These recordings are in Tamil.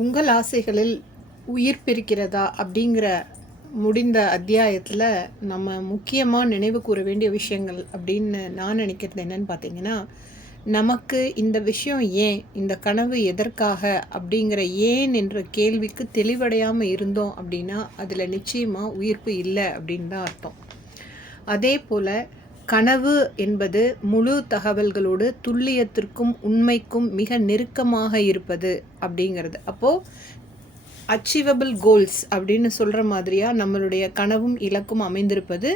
உங்கள் ஆசைகளில் உயிர் பிரிக்கிறதா அப்படிங்கிற முடிந்த அத்தியாயத்தில் நம்ம முக்கியமாக நினைவு கூற வேண்டிய விஷயங்கள் அப்படின்னு நான் நினைக்கிறது என்னன்னு பார்த்தீங்கன்னா, நமக்கு இந்த விஷயம் ஏன், இந்த கனவு எதற்காக அப்படிங்கிற ஏன் என்ற கேள்விக்கு தெளிவடையாமல் இருந்தோம் அப்படின்னா அதில் நிச்சயமாக உயிர்ப்பு இல்லை அப்படின்னு தான் அர்த்தம். அதே போல் கனவு என்பது முழு தகவல்களோடு துல்லியத்திற்கும் உண்மைக்கும் மிக நெருக்கமாக இருப்பது அப்படிங்கிறது. அப்போது அச்சீவபிள் கோல்ஸ் அப்படின்னு சொல்கிற மாதிரியாக நம்மளுடைய கனவும் இலக்கும் அமைந்திருப்பது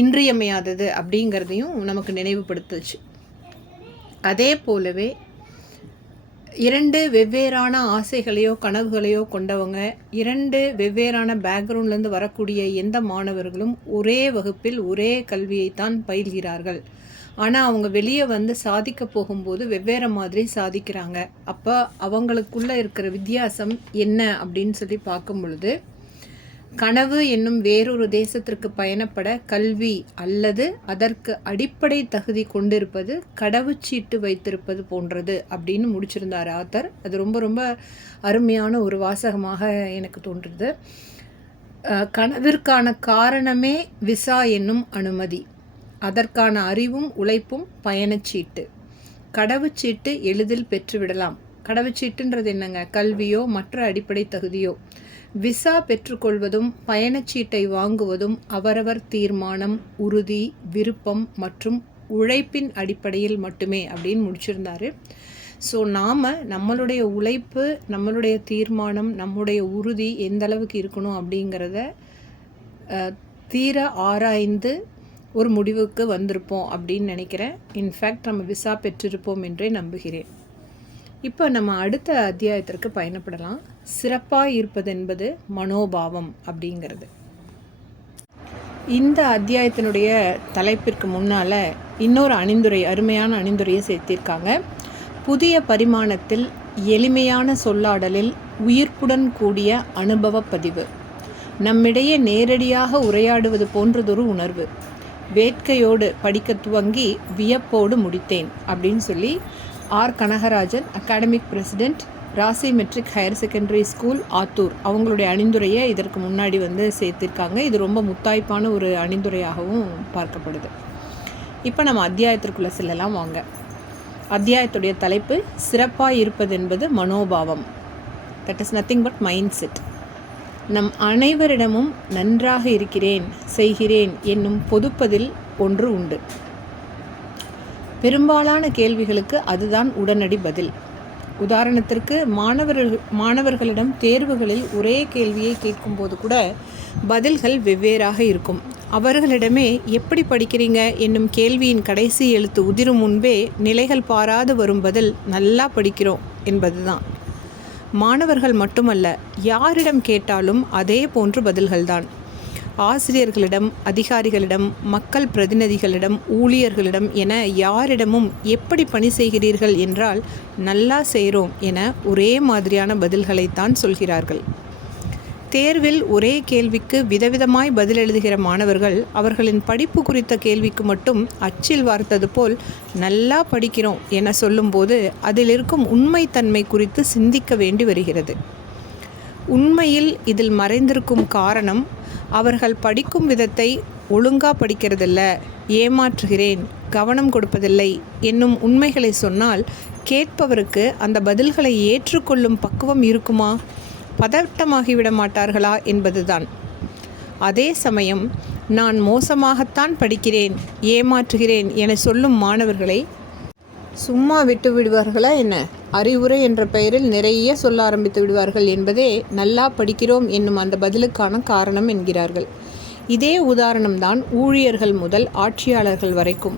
இன்றியமையாதது அப்படிங்கிறதையும் நமக்கு நினைவுபடுத்துச்சு. அதே போலவே இரண்டு வெவ்வேறான ஆசைகளையோ கனவுகளையோ கொண்டவங்க, இரண்டு வெவ்வேறான பேக்ரவுண்ட்லேருந்து வரக்கூடிய எந்த மாணவர்களும் ஒரே வகுப்பில் ஒரே கல்வியைத்தான் பயில்கிறார்கள். ஆனால் அவங்க வெளியே வந்து சாதிக்க போகும்போது வெவ்வேறு மாதிரி சாதிக்கிறாங்க. அப்போ அவங்களுக்குள்ளே இருக்கிற வித்தியாசம் என்ன அப்படின்னு சொல்லி பார்க்கும் பொழுது, கனவு என்னும் வேறொரு தேசத்திற்கு பயணப்பட கல்வி அல்லது அதற்கு அடிப்படை தகுதி கொண்டிருப்பது கடவுச்சீட்டு வைத்திருப்பது போன்றது அப்படின்னு முடிச்சிருந்தார் ஆத்தர். அது ரொம்ப ரொம்ப அருமையான ஒரு வாசகமாக எனக்கு தோன்றுது. கனவிற்கான காரணமே விசா என்னும் அனுமதி, அதற்கான அறிவும் உழைப்பும் பயணச்சீட்டு. கடவுச்சீட்டு எளிதில் பெற்றுவிடலாம். கடவுச்சீட்டுன்றது என்னங்க? கல்வியோ மற்ற அடிப்படை தகுதியோ. விசா பெற்றுக்கொள்வதும் பயணச்சீட்டை வாங்குவதும் அவரவர் தீர்மானம், உறுதி, விருப்பம் மற்றும் உழைப்பின் அடிப்படையில் மட்டுமே அப்படின்னு முடிச்சிருந்தாரு. ஸோ நாம் நம்மளுடைய உழைப்பு, நம்மளுடைய தீர்மானம், நம்முடைய உறுதி எந்த அளவுக்கு இருக்கணும் அப்படிங்கிறத தீர ஆராய்ந்து ஒரு முடிவுக்கு வந்திருப்போம் அப்படின்னு நினைக்கிறேன். இன்ஃபேக்ட் நம்ம விசா பெற்றிருப்போம் என்றே நம்புகிறேன். இப்போ நம்ம அடுத்த அத்தியாயத்திற்கு பயணப்படலாம். சிறப்பாக இருப்பது என்பது மனோபாவம் அப்படிங்கிறது. இந்த அத்தியாயத்தினுடைய தலைப்பிற்கு முன்னால் இன்னொரு அணிந்துரை, அருமையான அணிந்துரையை சேர்த்திருக்காங்க. புதிய பரிமாணத்தில் எளிமையான சொல்லாடலில் உயிர்ப்புடன் கூடிய அனுபவ பதிவு, நம்மிடையே நேரடியாக உரையாடுவது போன்றதொரு உணர்வு. வேட்கையோடு படிக்க துவங்கி வியப்போடு முடித்தேன் அப்படின்னு சொல்லி R Kanagarajan, academic president, Rasi matric higher secondary school, Attur, அவங்களுடைய அணிந்துரையை இதற்கு முன்னாடி வந்து சேர்த்திருக்காங்க. இது ரொம்ப முத்தாய்ப்பான ஒரு அணிந்துரையாகவும் பார்க்கப்படுது. இப்போ நம்ம அத்தியாயத்திற்குள்ளே செல்லலாம் வாங்க. அத்தியாயத்துடைய தலைப்பு சிறப்பாக இருப்பது என்பது மனோபாவம். That is nothing but mind set. நம் அனைவரிடமும் நன்றாக இருக்கிறேன், செய்கிறேன் என்னும் பொதுப்பதில் ஒன்று உண்டு. பெரும்பாலான கேள்விகளுக்கு அதுதான் உடனடி பதில். உதாரணத்திற்கு மாணவர்களிடம் தேர்வுகளில் ஒரே கேள்வியை கேட்கும்போது கூட பதில்கள் வெவ்வேறாக இருக்கும். அவர்களிடமே எப்படி படிக்கிறீங்க என்னும் கேள்வியின் கடைசி எழுத்து உதிரும் முன்பே நிலைகள் பாராது வரும் பதில் நல்லா படிக்கிறோம் என்பதுதான். மாணவர்கள் மட்டுமல்ல, யாரிடம் கேட்டாலும் அதே போன்று பதில்கள்தான். ஆசிரியர்களிடம், அதிகாரிகளிடம், மக்கள் பிரதிநிதிகளிடம், ஊழியர்களிடம் என யாரிடமும் எப்படி பணி செய்கிறீர்கள் என்றால் நல்லா செய்கிறோம் என ஒரே மாதிரியான பதில்களைத்தான் சொல்கிறார்கள். தேர்வில் ஒரே கேள்விக்கு விதவிதமாய் பதில் எழுதுகிற மாணவர்கள் அவர்களின் படிப்பு குறித்த கேள்விக்கு மட்டும் அச்சில் வார்த்தது போல் நல்லா படிக்கிறோம் என சொல்லும்போது அதில் இருக்கும் உண்மைத்தன்மை குறித்து சிந்திக்க வேண்டி வருகிறது. உண்மையில் இதில் மறைந்திருக்கும் காரணம், அவர்கள் படிக்கும் விதத்தை ஒழுங்காக படிக்கிறதில்ல, ஏமாற்றுகிறேன், கவனம் கொடுப்பதில்லை என்னும் உண்மைகளை சொன்னால் கேட்பவருக்கு அந்த பதில்களை ஏற்றுக்கொள்ளும் பக்குவம் இருக்குமா, பதட்டமாகிவிட மாட்டார்களா என்பதுதான். அதே சமயம் நான் மோசமாகத்தான் படிக்கிறேன், ஏமாற்றுகிறேன் என சொல்லும் மாணவர்களை சும்மா விட்டு விடுவார்களா என்ன? அறிவுரை என்ற பெயரில் நிறைய சொல்ல ஆரம்பித்து விடுவார்கள் என்பதே நல்லா படிக்கிறோம் என்னும் அந்த பதிலுக்கான காரணம் என்கிறார்கள். இதே உதாரணம்தான் ஊழியர்கள் முதல் ஆட்சியாளர்கள் வரைக்கும்.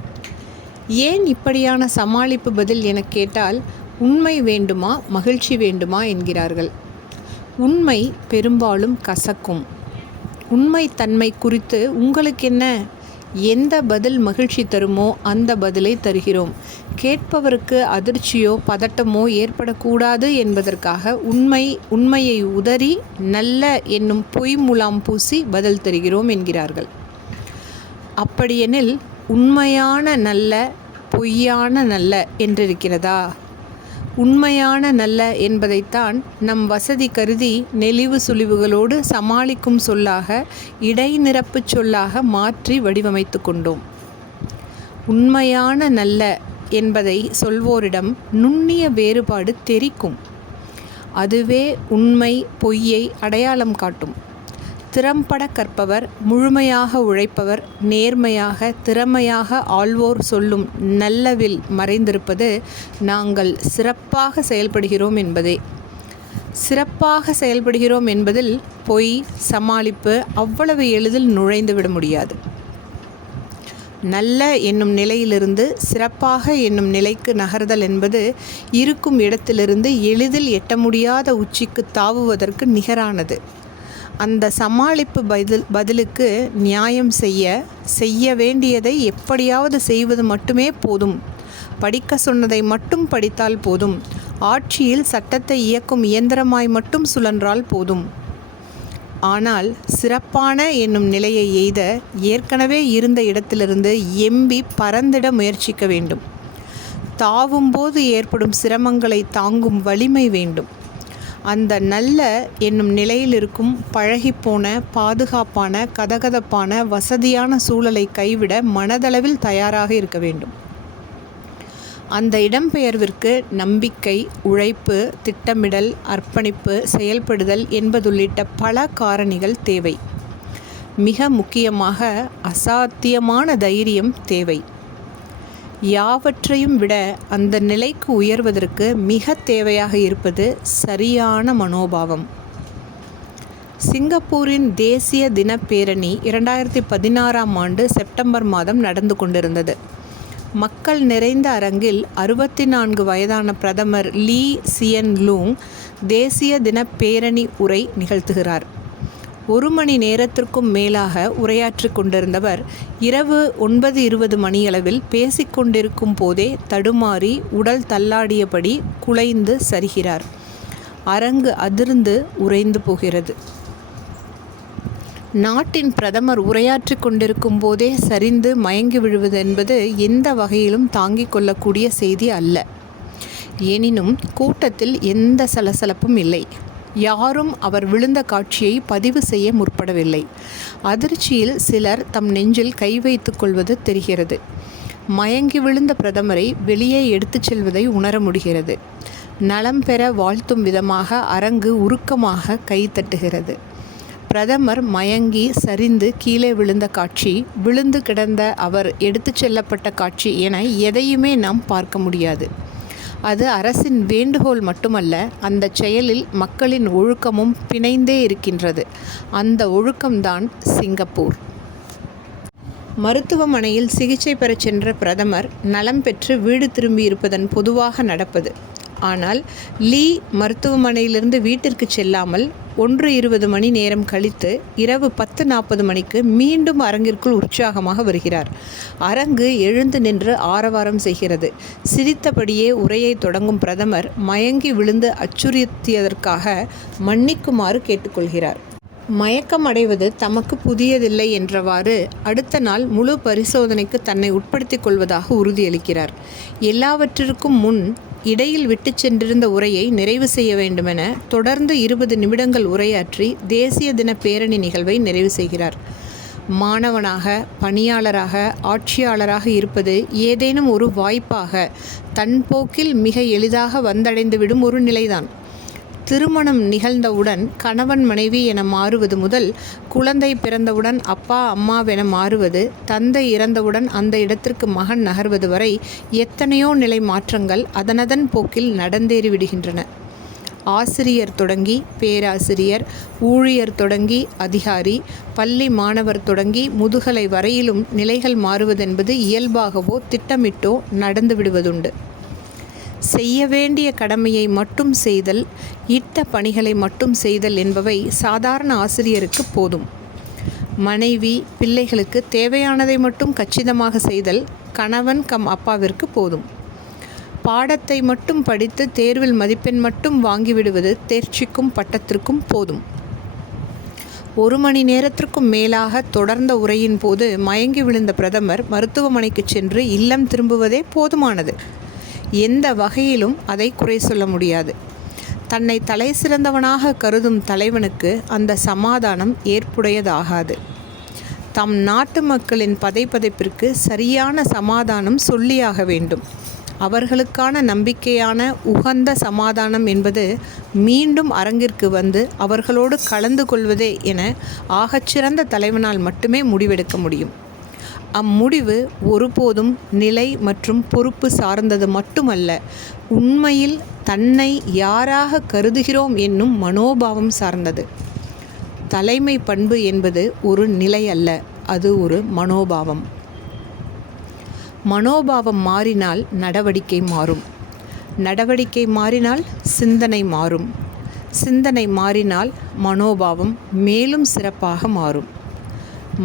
ஏன் இப்படியான சமாளிப்பு பதில் என கேட்டால் உண்மை வேண்டுமா, மகிழ்ச்சி வேண்டுமா என்கிறார்கள். உண்மை பெரும்பாலும் கசக்கும். உண்மை தன்மை குறித்து உங்களுக்கு என்ன? எந்த பதில் மகிழ்ச்சி தருமோ அந்த பதிலை தருகிறோம். கேட்பவருக்கு அதிர்ச்சியோ பதட்டமோ ஏற்படக்கூடாது என்பதற்காக உண்மையை உதறி நல்ல என்னும் பொய் முலாம் பூசி பதில் தருகிறோம் என்கிறார்கள். அப்படியெனில் உண்மையான நல்ல, பொய்யான நல்ல என்றிருக்கிறதா? உண்மையான நல்ல என்பதைத்தான் நம் வசதி கருதி நெளிவு சுழிவுகளோடு சமாளிக்கும் சொல்லாக, இடைநிரப்புச் சொல்லாக மாற்றி வடிவமைத்து கொண்டோம். உண்மையான நல்ல என்பதை சொல்வோரிடம் நுண்ணிய வேறுபாடு தெரிக்கும். அதுவே உண்மை பொய்யை அடையாளம் காட்டும். திறம்பட கற்பவர், முழுமையாக உழைப்பவர், நேர்மையாக திறமையாக ஆள்வோர் சொல்லும் நல்லவில் மறைந்திருப்பது நாங்கள் சிறப்பாக செயல்படுகிறோம் என்பதே. சிறப்பாக செயல்படுகிறோம் என்பதில் பொய், சமாளிப்பு அவ்வளவு எளிதில் நுழைந்துவிட முடியாது. நல்ல என்னும் நிலையிலிருந்து சிறப்பாக என்னும் நிலைக்கு நகர்தல் என்பது இருக்கும் இடத்திலிருந்து எளிதில் எட்ட முடியாத உச்சிக்கு தாவுவதற்கு நிகரானது. அந்த சமாளிப்பு பதிலுக்கு நியாயம் செய்ய வேண்டியதை எப்படியாவது செய்வது மட்டுமே போதும். படிக்க சொன்னதை மட்டும் படித்தால் போதும். ஆட்சியில் சட்டத்தை இயக்கும் இயந்திரமாய் மட்டும் சுழன்றால் போதும். ஆனால் சிறப்பான என்னும் நிலையை எய்த ஏற்கனவே இருந்த இடத்திலிருந்து எம்பி பறந்திட முயற்சிக்க வேண்டும். தாவும்போது ஏற்படும் சிரமங்களை தாங்கும் வலிமை வேண்டும். அந்த நல்ல என்னும் நிலையில் இருக்கும் பழகிப்போன, பாதுகாப்பான, கதகதப்பான, வசதியான சூழலை கைவிட மனதளவில் தயாராக இருக்க வேண்டும். அந்த இடம்பெயர்விற்கு நம்பிக்கை, உழைப்பு, திட்டமிடல், அர்ப்பணிப்பு, செயல்படுதல் என்பதுள்ளிட்ட பல காரணிகள் தேவை. மிக முக்கியமாக அசாத்தியமான தைரியம் தேவை. யாவற்றையும் விட அந்த நிலைக்கு உயர்வதற்கு மிக தேவையாக இருப்பது சரியான மனோபாவம். சிங்கப்பூரின் தேசிய தின பேரணி 2016ஆம் ஆண்டு செப்டம்பர் மாதம் நடந்து கொண்டிருந்தது. மக்கள் நிறைந்த அரங்கில் 64 வயதான பிரதமர் லீ சியன் லூங் தேசிய தின பேரணி உரை நிகழ்த்துகிறார். 1 மணி நேரத்திற்கும் மேலாக உரையாற்றி கொண்டிருந்தவர் இரவு 9:20 மணியளவில் பேசிக்கொண்டிருக்கும் போதே தடுமாறி உடல் தள்ளாடியபடி குலைந்து சரிகிறார். அரங்கு அதிர்ந்து உறைந்து போகிறது. நாட்டின் பிரதமர் உரையாற்றி கொண்டிருக்கும் போதே சரிந்து மயங்கி விழுவது என்பது எந்த வகையிலும் தாங்கிக் கொள்ளக்கூடிய செய்தி அல்ல. எனினும் கூட்டத்தில் எந்த சலசலப்பும் இல்லை. யாரும் அவர் விழுந்த காட்சியை பதிவு செய்ய முற்படவில்லை. அதிர்ச்சியில் சிலர் தம் நெஞ்சில் கை வைத்துக் கொள்வது தெரிகிறது. மயங்கி விழுந்த பிரதமரை வெளியே எடுத்துச் செல்வதை உணர முடிகிறது. நலம் பெற வாழ்த்தும் விதமாக அரங்கு உருக்கமாக கைத்தட்டுகிறது. பிரதமர் மயங்கி சரிந்து கீழே விழுந்த காட்சி, விழுந்து கிடந்த அவர் எடுத்துச் செல்லப்பட்ட காட்சி என எதையுமே நாம் பார்க்க முடியாது. அது அரசின் வேண்டுகோள் மட்டுமல்ல, அந்த செயலில் மக்களின் ஒழுக்கமும் பிணைந்தே இருக்கின்றது. அந்த ஒழுக்கம்தான் சிங்கப்பூர். மருத்துவமனையில் சிகிச்சை பெறச் சென்ற பிரதமர் நலம் பெற்று வீடு திரும்பியிருப்பதன் பொதுவாக நடப்பது. ஆனால் லீ மருத்துவமனையிலிருந்து வீட்டிற்கு செல்லாமல் 1:20 மணி நேரம் கழித்து இரவு 10:40 மணிக்கு மீண்டும் அரங்கிற்குள் உற்சாகமாக வருகிறார். அரங்கு எழுந்து நின்று ஆரவாரம் செய்கிறது. சிரித்தபடியே உரையை தொடங்கும் பிரதமர் மயங்கி விழுந்து அச்சுறுத்தியதற்காக மன்னிக்குமாறு கேட்டுக்கொள்கிறார். மயக்கம் அடைவது தமக்கு புதியதில்லை என்றவாறு அடுத்த நாள் முழு பரிசோதனைக்கு தன்னை உட்படுத்திக் கொள்வதாக உறுதியளிக்கிறார். எல்லாவற்றிற்கும் முன் இடையில் விட்டு சென்றிருந்த உரையை நிறைவு செய்ய வேண்டுமென தொடர்ந்து 20 நிமிடங்கள் உரையாற்றி தேசிய தின பேரணி நிகழ்வை நிறைவு செய்கிறார். மாணவனாக, பணியாளராக, ஆட்சியாளராக இருப்பது ஏதேனும் ஒரு வாய்ப்பாக தன் போக்கில் மிக எளிதாக வந்தடைந்துவிடும் ஒரு நிலைதான். திருமணம் நிகழ்ந்தவுடன் கணவன் மனைவி என மாறுவது முதல், குழந்தை பிறந்தவுடன் அப்பா அம்மாவென மாறுவது, தந்தை இறந்தவுடன் அந்த இடத்திற்கு மகன் நகர்வது வரை எத்தனையோ நிலை மாற்றங்கள் அதனதன் போக்கில் நடந்தேறிவிடுகின்றன. ஆசிரியர் தொடங்கி பேராசிரியர், ஊழியர் தொடங்கி அதிகாரி, பள்ளி மாணவர் தொடங்கி முதுகலை வரையிலும் நிலைகள் மாறுவதென்பது இயல்பாகவோ திட்டமிட்டோ நடந்து விடுவதுண்டு. செய்ய வேண்டிய கடமையை மட்டும் செய்தல், இட்ட பணிகளை மட்டும் செய்தல் என்பவை சாதாரண ஆசிரியருக்கு போதும். மனைவி, பிள்ளைகளுக்கு தேவையானதை மட்டும் கச்சிதமாக செய்தல் கணவன் அப்பாவிற்கு போதும். பாடத்தை மட்டும் படித்து தேர்வில் மதிப்பெண் மட்டும் வாங்கிவிடுவது தேர்ச்சிக்கும் பட்டத்திற்கும் போதும். 1 மணி நேரத்திற்கும் மேலாக தொடர்ந்த உரையின் போது மயங்கி விழுந்த பிரதமர் மருத்துவமனைக்கு சென்று இல்லம் திரும்புவதே போதுமானது. எந்த வகையிலும் அதை குறை சொல்ல முடியாது. தன்னை தலை சிறந்தவனாக கருதும் தலைவனுக்கு அந்த சமாதானம் ஏற்புடையதாகாது. தம் நாட்டு மக்களின் பதைப்பதைப்பிற்கு சரியான சமாதானம் சொல்லியாக வேண்டும். அவர்களுக்கான நம்பிக்கையான உகந்த சமாதானம் என்பது மீண்டும் அரங்கிற்கு வந்து அவர்களோடு கலந்து கொள்வதே என ஆகச்சிறந்த தலைவனால் மட்டுமே முடிவெடுக்க முடியும். அம்முடிவு ஒருபோதும் நிலை மற்றும் பொறுப்பு சார்ந்தது மட்டுமல்ல, உண்மையில் தன்னை யாராக கருதுகிறோம் என்னும் மனோபாவம் சார்ந்தது. தலைமை பண்பு என்பது ஒரு நிலை அல்ல, அது ஒரு மனோபாவம். மனோபாவம் மாறினால் நடவடிக்கை மாறும். நடவடிக்கை மாறினால் சிந்தனை மாறும். சிந்தனை மாறினால் மனோபாவம் மேலும் சிறப்பாக மாறும்.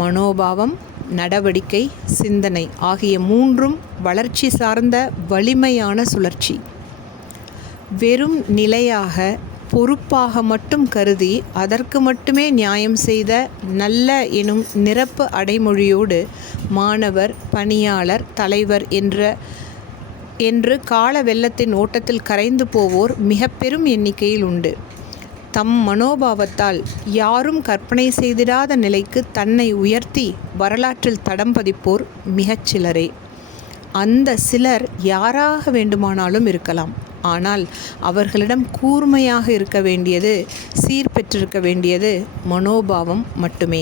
மனோபாவம், நடவடிக்கை, சிந்தனை ஆகிய மூன்றும் வளர்ச்சி சார்ந்த வலிமையான சுழற்சி. வெறும் நிலையாக பொறுப்பாக மட்டும் கருதி அதற்கு மட்டுமே நியாயம் செய்த நல்ல எனும் நிரப்பு அடைமொழியோடு மாணவர், பணியாளர், தலைவர் என்று கால வெள்ளத்தின் ஓட்டத்தில் கரைந்து போவோர் மிக பெரும் எண்ணிக்கையில் உண்டு. தம் மனோபாவத்தால் யாரும் கற்பனை செய்திடாத நிலைக்கு தன்னை உயர்த்தி வரலாற்றில் தடம் பதிப்போர் மிகச் சிலரே. அந்த சிலர் யாராக வேண்டுமானாலும் இருக்கலாம். ஆனால் அவர்களிடம் கூர்மையாக இருக்க வேண்டியது, சீர்பெற்றிருக்க வேண்டியது மனோபாவம் மட்டுமே.